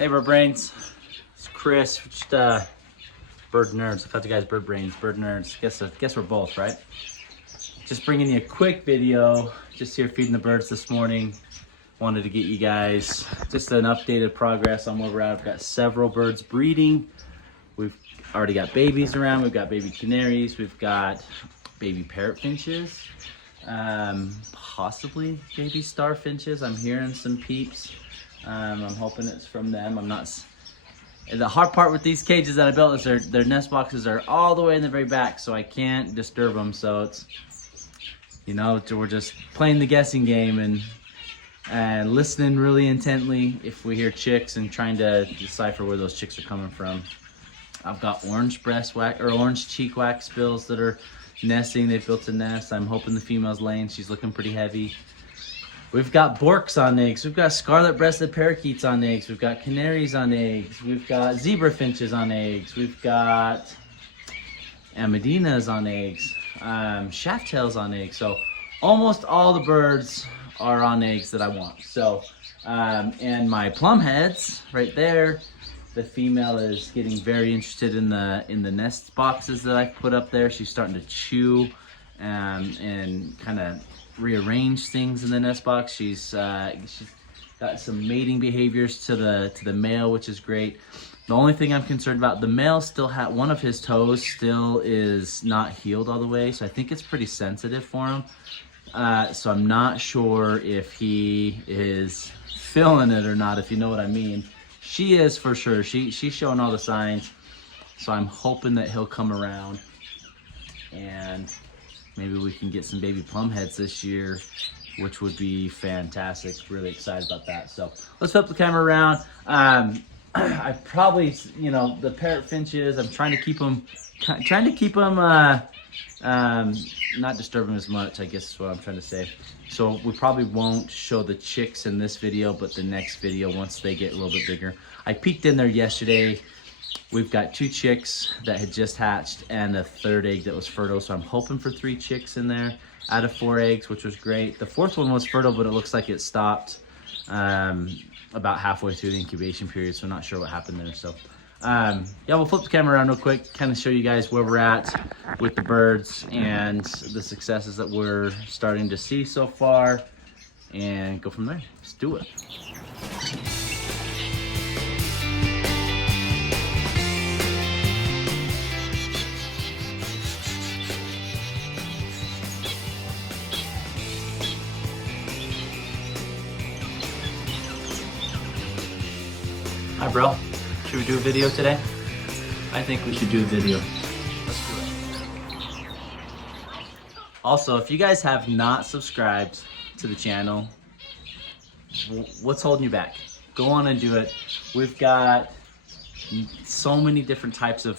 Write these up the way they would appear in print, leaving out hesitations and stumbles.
Hey, bird brains. It's Chris. Just bird nerds. I thought you guys bird brains, bird nerds. Guess we're both, right? Just bringing you a quick video. Just here feeding the birds this morning. Wanted to get you guys just an updated progress on where we're at. I've got several birds breeding. We've already got babies around. We've got baby canaries. We've got baby parrot finches. Possibly baby star finches. I'm hearing some peeps. I'm hoping it's from them. I'm not. The hard part with these cages that I built is their nest boxes are all the way in the very back, so I can't disturb them. So it's, you know, we're just playing the guessing game and listening really intently if we hear chicks and trying to decipher where those chicks are coming from. I've got orange breast wax or orange cheek waxbills that are nesting. They've built a nest. I'm hoping the female's laying. She's looking pretty heavy. We've got borks on eggs. We've got scarlet-breasted parakeets on eggs. We've got canaries on eggs. We've got zebra finches on eggs. We've got amadinas on eggs. Shaft tails on eggs. So almost all the birds are on eggs that I want. So, and my plum heads right there, the female is getting very interested in the nest boxes that I've put up there. She's starting to chew and kind of rearrange things in the nest box. She's got some mating behaviors to the male, which is great. The only thing I'm concerned about, the male still had one of his toes still is not healed all the way, so I think it's pretty sensitive for him. So I'm not sure if he is feeling it or not, if you know what I mean. She is for sure. She's showing all the signs, so I'm hoping that he'll come around and maybe we can get some baby plum heads this year, which would be fantastic. Really excited about that. So let's flip the camera around. I probably, you know, the parrot finches, I'm trying to keep them not disturb them as much, I guess is what I'm trying to say. So we probably won't show the chicks in this video, but the next video once they get a little bit bigger. I peeked in there yesterday. We've got 2 chicks that had just hatched and a 3rd egg that was fertile. So I'm hoping for 3 chicks in there out of 4 eggs, which was great. The 4th one was fertile, but it looks like it stopped about halfway through the incubation period. So I'm not sure what happened there. So yeah, we'll flip the camera around real quick, kind of show you guys where we're at with the birds and the successes that we're starting to see so far and go from there. Let's do it. Hi, bro. Should we do a video today? I think we should do a video. Let's do it. Also, if you guys have not subscribed to the channel, what's holding you back? Go on and do it. We've got so many different types of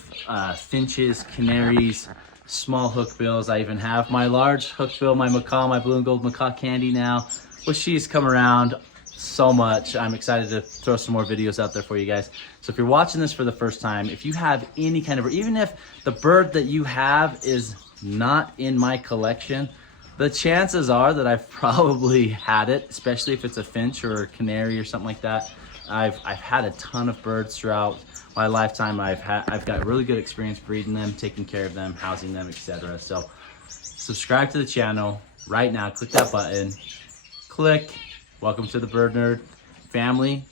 finches, canaries, small hookbills. I even have my large hookbill, my macaw, my blue and gold macaw candy now, which she's come around so much. I'm excited to throw some more videos out there for you guys. So if you're watching this for the first time, if you have any kind of, even if the bird that you have is not in my collection, the chances are that I've probably had it, especially if it's a finch or a canary or something like that. I've had a ton of birds throughout my lifetime. I've got really good experience breeding them, taking care of them, housing them, etc. So subscribe to the channel right now. Click that button. Click. Welcome to the Bird Nerd family.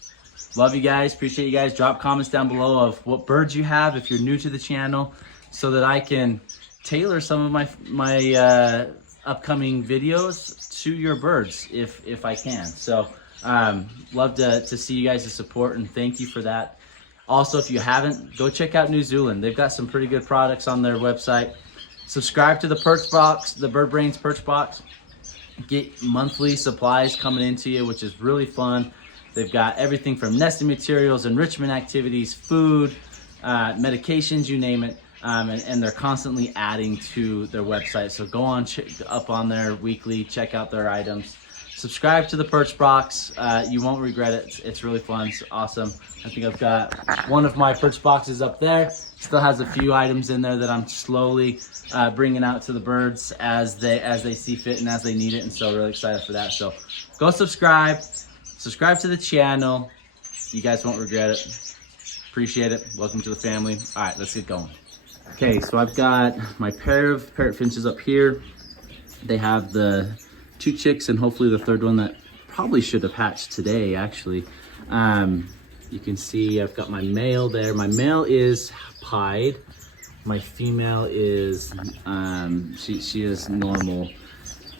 Love you guys, appreciate you guys. Drop comments down below of what birds you have if you're new to the channel so that I can tailor some of my upcoming videos to your birds if I can. So love to see you guys' support and thank you for that. Also, if you haven't, go check out New Zealand. They've got some pretty good products on their website. Subscribe to the perch box, the Bird Brains perch box. Get monthly supplies coming into you, which is really fun. They've got everything from nesting materials, enrichment activities, food, medications, you name it. And they're constantly adding to their website. So go on up on there weekly, check out their items. Subscribe to the perch box. You won't regret it. It's really fun. It's awesome. I think I've got one of my perch boxes up there. Still has a few items in there that I'm slowly bringing out to the birds as they see fit and as they need it. And so really excited for that. So go subscribe to the channel. You guys won't regret it. Appreciate it. Welcome to the family. All right, let's get going. Okay, so I've got my pair of parrot finches up here. They have the 2 chicks and hopefully the 3rd one that probably should have hatched today, actually. You can see I've got my male there. My male is pied. My female is, she is normal.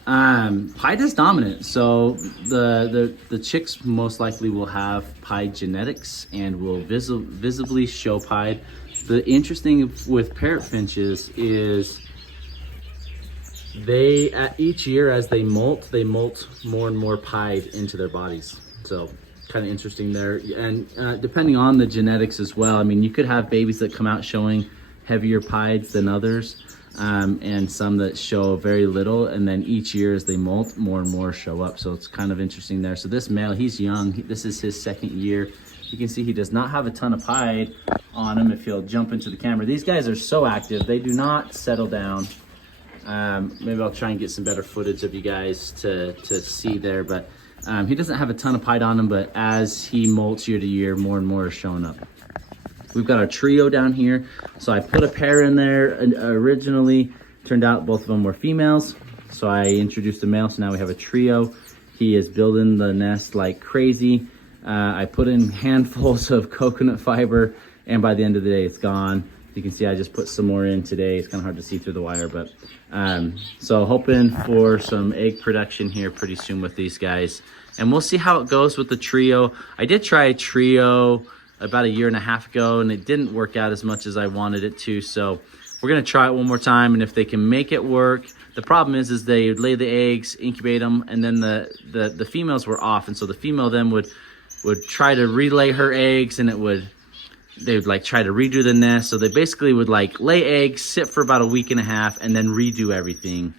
Pied is dominant, so the chicks most likely will have pied genetics and will visibly show pied. The interesting with parrot finches is they, at each year as they molt more and more pied into their bodies. So kind of interesting there. And depending on the genetics as well, I mean, you could have babies that come out showing heavier pieds than others, and some that show very little, and then each year as they molt, more and more show up. So it's kind of interesting there. So this male, he's young. This is his 2nd year. You can see he does not have a ton of pied on him if he'll jump into the camera. These guys are so active. They do not settle down. Maybe I'll try and get some better footage of you guys to see there, but he doesn't have a ton of pied on him, but as he molts year to year, more and more are showing up. We've got a trio down here. So I put a pair in there originally. Turned out both of them were females. So I introduced a male, so now we have a trio. He is building the nest like crazy. I put in handfuls of coconut fiber, and by the end of the day, it's gone. You can see I just put some more in today. It's kind of hard to see through the wire, but so hoping for some egg production here pretty soon with these guys. And we'll see how it goes with the trio. I did try a trio about 1.5 years ago, and it didn't work out as much as I wanted it to. So we're gonna try it one more time, and if they can make it work. The problem is they would lay the eggs, incubate them, and then the females were off, and so the female then would try to relay her eggs, and they would like try to redo the nest. So they basically would like lay eggs, sit for about 1.5 weeks, and then redo everything.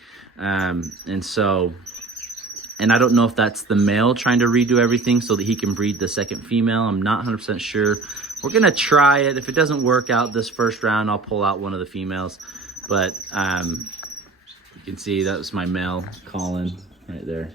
And I don't know if that's the male trying to redo everything so that he can breed the 2nd female. I'm not 100% sure. We're gonna try it. If it doesn't work out this first round, I'll pull out one of the females. But you can see that was my male, Colin, right there.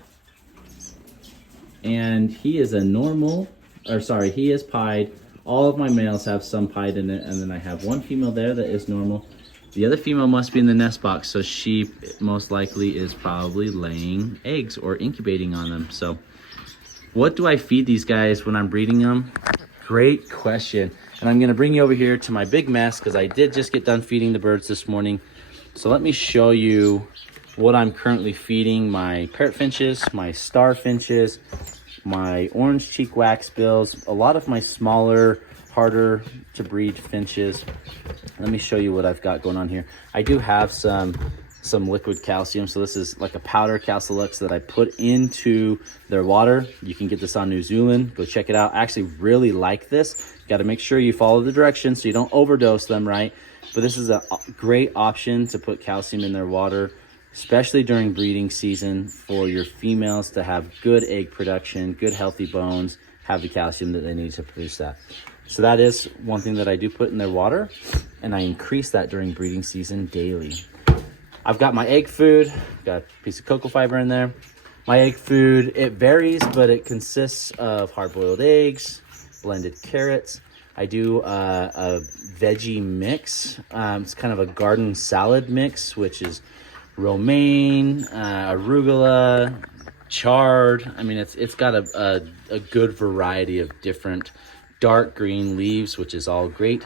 And he is he is pied. All of my males have some pied in it, and then I have one female there that is normal. The other female must be in the nest box, so she most likely is probably laying eggs or incubating on them. So what do I feed these guys when I'm breeding them? Great question. And I'm gonna bring you over here to my big mess because I did just get done feeding the birds this morning. So let me show you what I'm currently feeding my parrot finches, my star finches, my orange cheek waxbills, a lot of my smaller, harder to breed finches. Let me show you what I've got going on here. I do have some liquid calcium. So this is like a powder Calcium that I put into their water. You can get this on New Zealand. Go check it out. I actually really like this. You got to make sure you follow the directions so you don't overdose them, right? But this is a great option to put calcium in their water, especially during breeding season, for your females to have good egg production, good healthy bones, have the calcium that they need to produce that. So that is one thing that I do put in their water, and I increase that during breeding season daily. I've got my egg food, got a piece of cocoa fiber in there. My egg food, it varies, but it consists of hard-boiled eggs, blended carrots. I do a veggie mix. It's kind of a garden salad mix, which is romaine, arugula, chard. I mean, it's got a good variety of different dark green leaves, which is all great.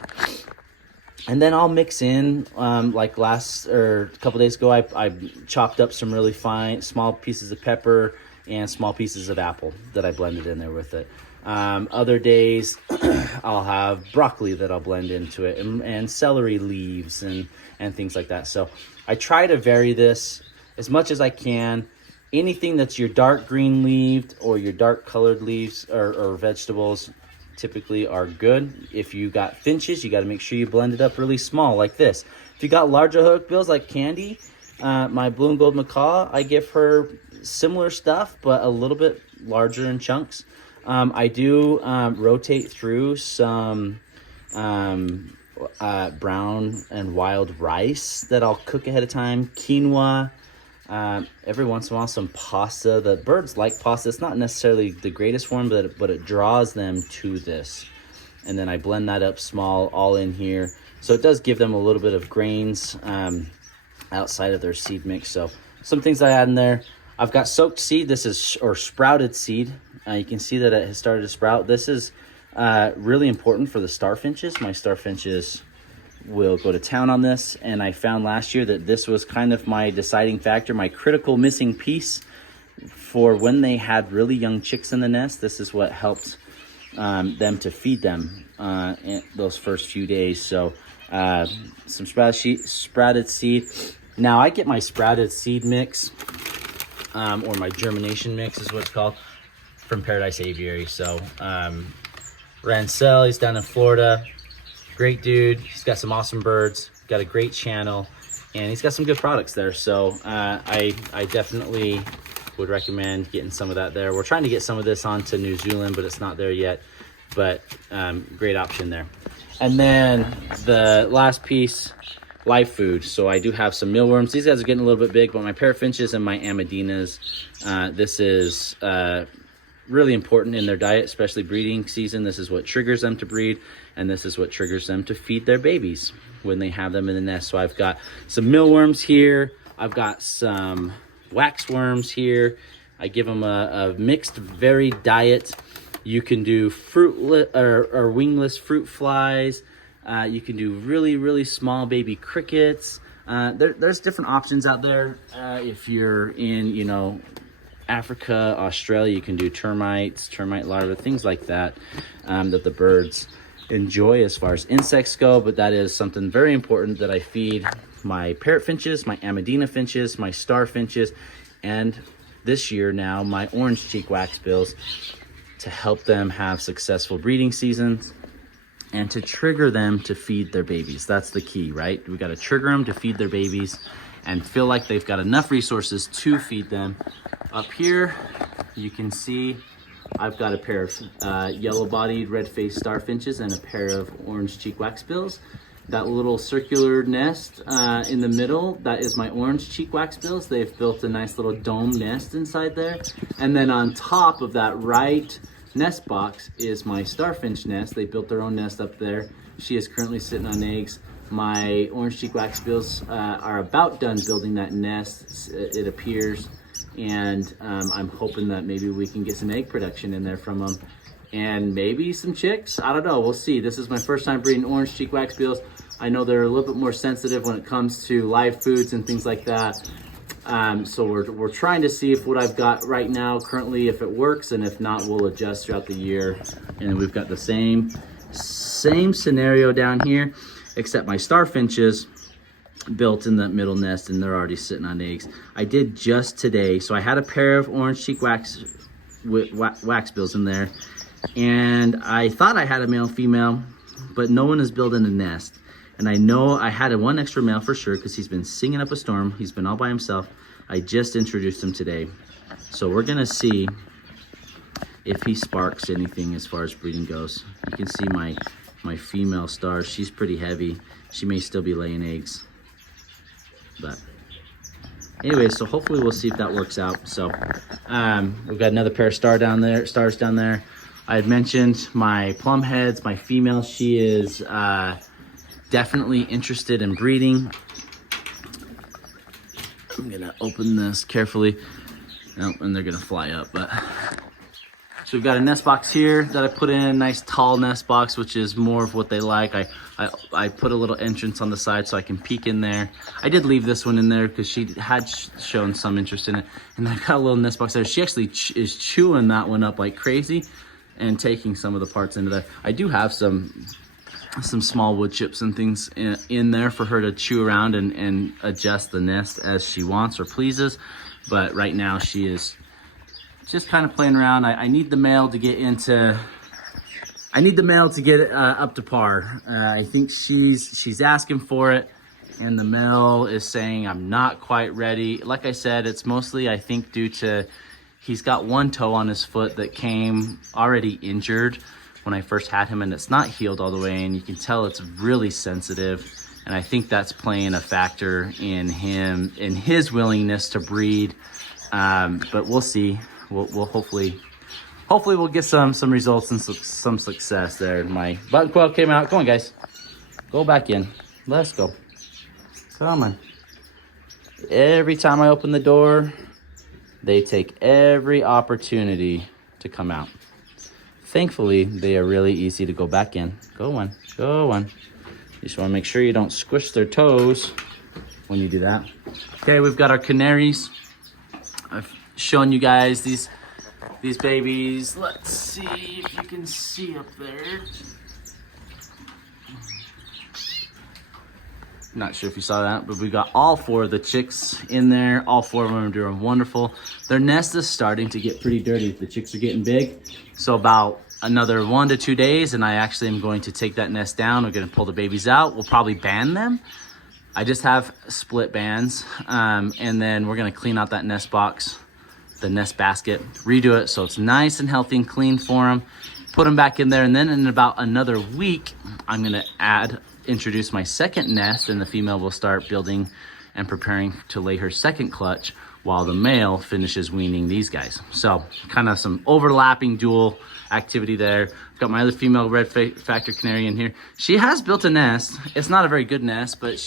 And then I'll mix in, like a couple days ago, I chopped up some really fine, small pieces of pepper and small pieces of apple that I blended in there with it. Other days, I'll have broccoli that I'll blend into it, and celery leaves and things like that. So I try to vary this as much as I can. Anything that's your dark green leaved or your dark colored leaves or vegetables typically are good. If you got finches, you got to make sure you blend it up really small like this. If you got larger hookbills like Candy, my blue and gold macaw, I give her similar stuff but a little bit larger in chunks. I do rotate through some brown and wild rice that I'll cook ahead of time, quinoa, Every once in a while, some pasta. The birds like pasta. It's not necessarily the greatest form, but it draws them to this. And then I blend that up small, all in here. So it does give them a little bit of grains outside of their seed mix. So some things I add in there. I've got soaked seed. This is, or sprouted seed. You can see that it has started to sprout. This is really important for the starfinches. My starfinches will go to town on this, and I found last year that this was kind of my deciding factor, my critical missing piece for when they had really young chicks in the nest. This is what helped them to feed them in those first few days. So some sprouted seed. Now I get my sprouted seed mix, or my germination mix is what it's called, from Paradise Aviary. So Rancel, he's down in Florida. Great dude. He's got some awesome birds, got a great channel, and he's got some good products there. So I definitely would recommend getting some of that there. We're trying to get some of this onto New Zealand, but it's not there yet. But great option there. And then the last piece, live food. So I do have some mealworms. These guys are getting a little bit big, but my Parrot finches and my Amadinas, this is really important in their diet, especially breeding season. This is what triggers them to breed, and this is what triggers them to feed their babies when they have them in the nest. So I've got some mealworms here. I've got some waxworms here. I give them a mixed, varied diet. You can do fruitless or wingless fruit flies. You can do really, really small baby crickets. There's different options out there. If you're in, you know, Africa, Australia, you can do termites, termite larvae, things like that, that the birds enjoy as far as insects go. But that is something very important that I feed my Parrot finches, my Amadina finches, my star finches, and this year now my orange cheek waxbills, to help them have successful breeding seasons and to trigger them to feed their babies. That's the key, right? We got to trigger them to feed their babies and feel like they've got enough resources to feed them. Up here, you can see I've got a pair of yellow-bodied red-faced starfinches and a pair of orange cheek waxbills. That little circular nest in the middle, that is my orange cheek waxbills. They've built a nice little dome nest inside there. And then on top of that right nest box is my starfinch nest. They built their own nest up there. She is currently sitting on eggs. My orange cheek waxbills are about done building that nest, it appears. And I'm hoping that maybe we can get some egg production in there from them. And maybe some chicks. I don't know. We'll see. This is my first time breeding orange cheek waxbills. I know they're a little bit more sensitive when it comes to live foods and things like that. So we're trying to see if what I've got right now currently, if it works, and if not, we'll adjust throughout the year. And we've got the same scenario down here, except my starfinches built in that middle nest, and they're already sitting on eggs. I did just today. So I had a pair of orange cheek waxbills in there, and I thought I had a male female, but no one is building a nest. And I know I had one extra male for sure because he's been singing up a storm. He's been all by himself. I just introduced him today. So we're gonna see if he sparks anything as far as breeding goes. You can see my female star. She's pretty heavy. She may still be laying eggs. But anyway, so hopefully we'll see if that works out. So we've got another pair of stars down there. I had mentioned my plum heads, my female. She is definitely interested in breeding. I'm gonna open this carefully. Nope, and they're gonna fly up. But so we've got a nest box here that I put in, a nice tall nest box, which is more of what they like. I put a little entrance on the side so I can peek in there. I did leave this one in there because she had shown some interest in it. And I've got a little nest box there. She actually is chewing that one up like crazy and taking some of the parts into there. I do have some small wood chips and things in there for her to chew around and adjust the nest as she wants or pleases. But right now she is just kind of playing around. I need the male to get up to par. I think she's asking for it, and the male is saying I'm not quite ready. Like I said, it's mostly I think due to he's got one toe on his foot that came already injured when I first had him, and it's not healed all the way, and you can tell it's really sensitive. And I think that's playing a factor in his willingness to breed. But we'll see. We'll hopefully we'll get some results and some success there. My button quail came out. Come on, guys. Go back in. Let's go. Come on. Every time I open the door, they take every opportunity to come out. Thankfully, they are really easy to go back in. Go on. Go on. You just want to make sure you don't squish their toes when you do that. Okay, we've got our canaries. I've shown you guys these babies. Let's see if you can see up there. Not sure if you saw that, but we got all 4 of the chicks in there. All 4 of them are doing wonderful. Their nest is starting to get pretty dirty. The chicks are getting big. So about another 1 to 2 days, and I actually am going to take that nest down. We're going to pull the babies out. We'll probably ban them. I just have split bands, and then we're going to clean out that nest box, the nest basket, redo it so it's nice and healthy and clean for them. Put them back in there, and then in about another week, I'm going to introduce my second nest, and the female will start building and preparing to lay her second clutch while the male finishes weaning these guys. So kind of some overlapping dual activity there. I've got my other female red factor canary in here. She has built a nest. It's not a very good nest, but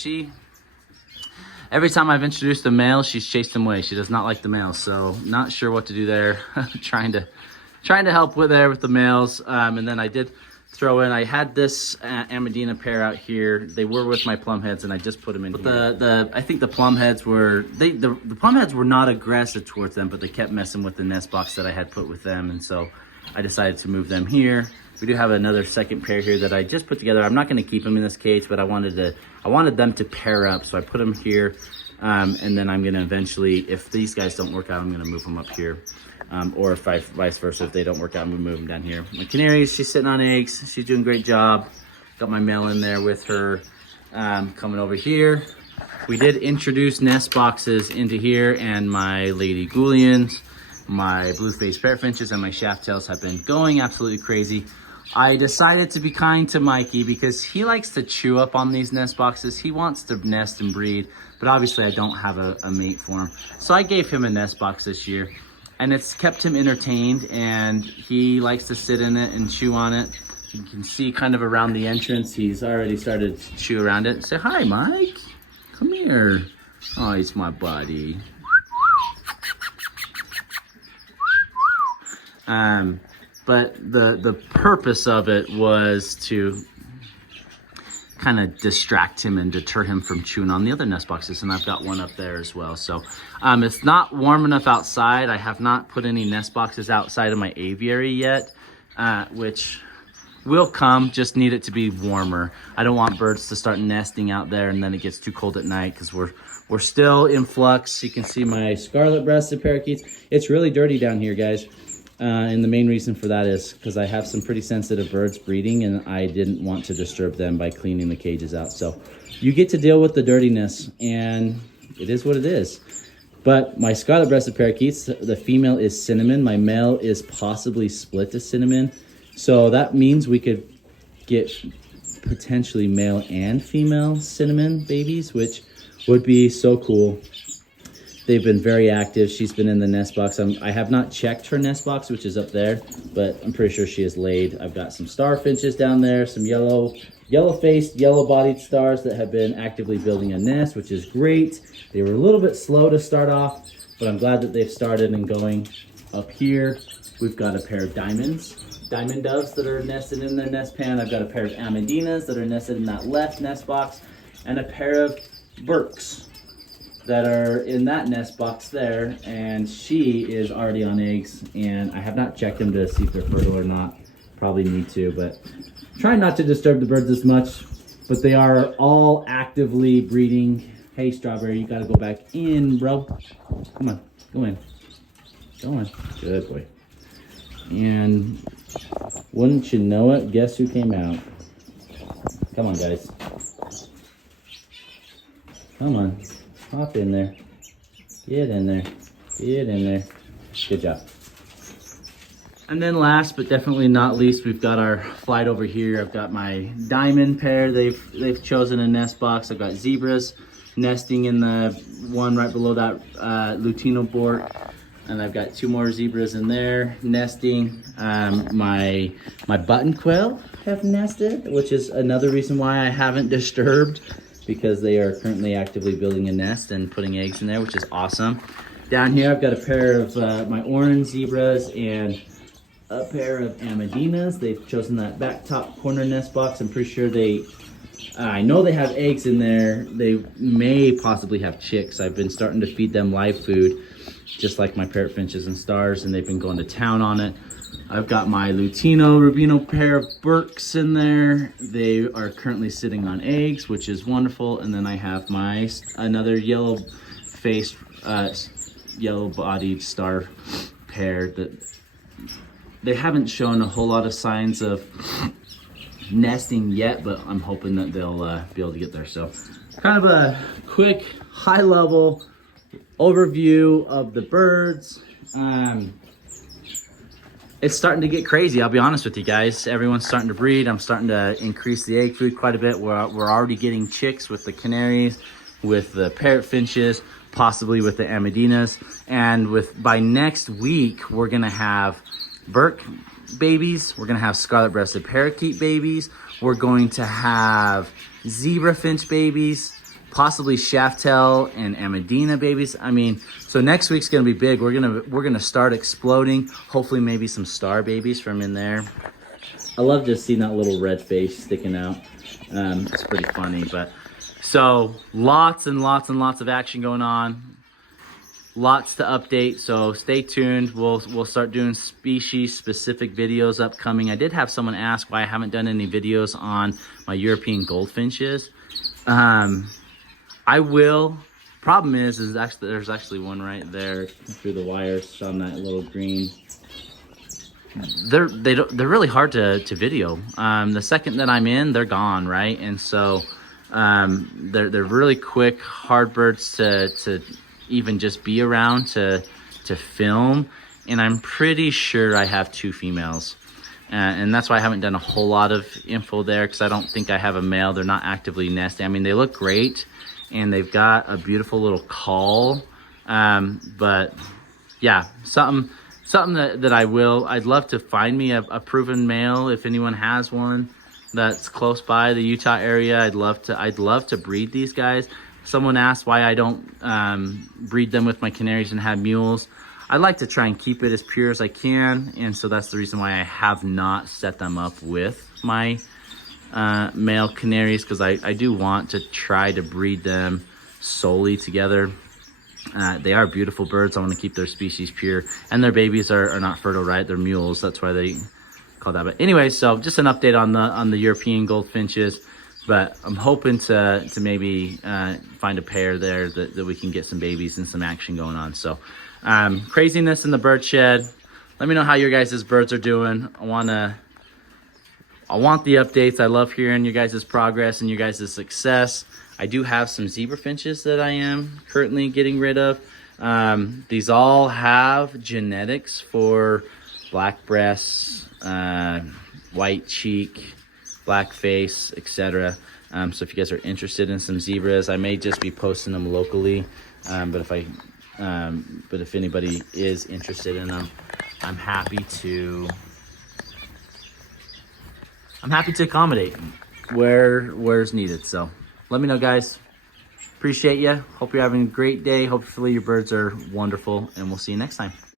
every time I've introduced a male, she's chased them away. She does not like the males, so not sure what to do there. trying to help with the males. And then I did throw in, I had this Amadina pair out here. They were with my plum heads, and I just put them in here. I think the plum heads were, the plum heads were not aggressive towards them, but they kept messing with the nest box that I had put with them, and so I decided to move them here. We do have another second pair here that I just put together. I'm not going to keep them in this cage, but I wanted them to pair up, so I put them here. And then I'm going to eventually, if these guys don't work out, I'm going to move them up here. Or if vice versa, if they don't work out, I'm going to move them down here. My canary, she's sitting on eggs. She's doing a great job. Got my male in there with her coming over here. We did introduce nest boxes into here, and my lady Goulians, my blue-faced parrot finches, and my shaft tails have been going absolutely crazy. I decided to be kind to Mikey because he likes to chew up on these nest boxes. He wants to nest and breed, but obviously I don't have a mate for him. So I gave him a nest box this year, and it's kept him entertained, and he likes to sit in it and chew on it. You can see kind of around the entrance, he's already started to chew around it. Say hi, Mike. Come here. Oh, he's my buddy. But the purpose of it was to kind of distract him and deter him from chewing on the other nest boxes, and I've got one up there as well. So it's not warm enough outside. I have not put any nest boxes outside of my aviary yet, which will come, just need it to be warmer. I don't want birds to start nesting out there and then it gets too cold at night, because we're still in flux. You can see my scarlet-breasted parakeets. It's really dirty down here, guys. And the main reason for that is because I have some pretty sensitive birds breeding, and I didn't want to disturb them by cleaning the cages out. So you get to deal with the dirtiness, and it is what it is. But my scarlet-breasted parakeets, the female is cinnamon. My male is possibly split to cinnamon. So that means we could get potentially male and female cinnamon babies, which would be so cool. They've been very active. She's been in the nest box. I have not checked her nest box, which is up there, but I'm pretty sure she is laid. I've got some star finches down there, some yellow-faced, yellow-bodied stars that have been actively building a nest, which is great. They were a little bit slow to start off, but I'm glad that they've started and going. Up here, we've got a pair of diamond doves that are nested in their nest pan. I've got a pair of Amadinas that are nested in that left nest box, and a pair of Burks that are in that nest box there, and she is already on eggs, and I have not checked them to see if they're fertile or not. Probably need to, but try not to disturb the birds as much. But they are all actively breeding. Hey, Strawberry, you gotta go back in, bro. Come on, go in. Go on. Good boy. And wouldn't you know it, guess who came out? Come on, guys. Come on. Hop in there. Get in there. Get in there. Good job. And then last but definitely not least, we've got our flight over here. I've got my diamond pair. They've chosen a nest box. I've got zebras nesting in the one right below that Lutino board. And I've got 2 more zebras in there nesting. My button quail have nested, which is another reason why I haven't disturbed, because they are currently actively building a nest and putting eggs in there, which is awesome. Down here, I've got a pair of my orange zebras and a pair of Amadinas. They've chosen that back top corner nest box. I'm pretty sure I know they have eggs in there. They may possibly have chicks. I've been starting to feed them live food, just like my parrot finches and stars, and they've been going to town on it. I've got my Lutino Rubino pair of Burks in there. They are currently sitting on eggs, which is wonderful. And then I have my another yellow-faced, yellow-bodied star pair that they haven't shown a whole lot of signs of nesting yet, but I'm hoping that they'll be able to get there. So kind of a quick, high-level overview of the birds. It's starting to get crazy, I'll be honest with you guys. Everyone's starting to breed. I'm starting to increase the egg food quite a bit. We're already getting chicks with the canaries, with the parrot finches, possibly with the Amadinas. And by next week, we're gonna have Burke babies. We're gonna have scarlet-breasted parakeet babies. We're going to have zebra finch babies, possibly shaft-tail and Amadina babies. I mean, so next week's gonna be big. We're gonna start exploding. Hopefully, maybe some star babies from in there. I love just seeing that little red face sticking out. It's pretty funny, but so lots and lots and lots of action going on. Lots to update, so stay tuned. We'll start doing species-specific videos upcoming. I did have someone ask why I haven't done any videos on my European goldfinches. I will. Problem is actually there's actually one right there through the wires on that little green. They're really hard to video. The second that I'm in, they're gone, right? And so they're really quick, hard birds to even just be around to film. And I'm pretty sure I have 2 females. And that's why I haven't done a whole lot of info there, because I don't think I have a male. They're not actively nesting. I mean, they look great, and they've got a beautiful little call. But yeah, something that I'd love to find me a proven male. If anyone has one that's close by the Utah area, I'd love to breed these guys. Someone asked why I don't breed them with my canaries and have mules. I like to try and keep it as pure as I can, and so that's the reason why I have not set them up with my male canaries, because I do want to try to breed them solely together. They are beautiful birds. I want to keep their species pure, and their babies are not fertile, right? They're mules. That's why they call that. But anyway, so just an update on the European goldfinches. But I'm hoping to maybe find a pair there that we can get some babies and some action going on. So craziness in the bird shed. Let me know how your guys' birds are doing. I want the updates. I love hearing your guys' progress and your guys' success. I do have some zebra finches that I am currently getting rid of. These all have genetics for black breasts, white cheek, black face, etc. So if you guys are interested in some zebras, I may just be posting them locally. But if anybody is interested in them, I'm happy to accommodate where's needed. So let me know, guys. Appreciate you. Hope you're having a great day. Hopefully your birds are wonderful, and we'll see you next time.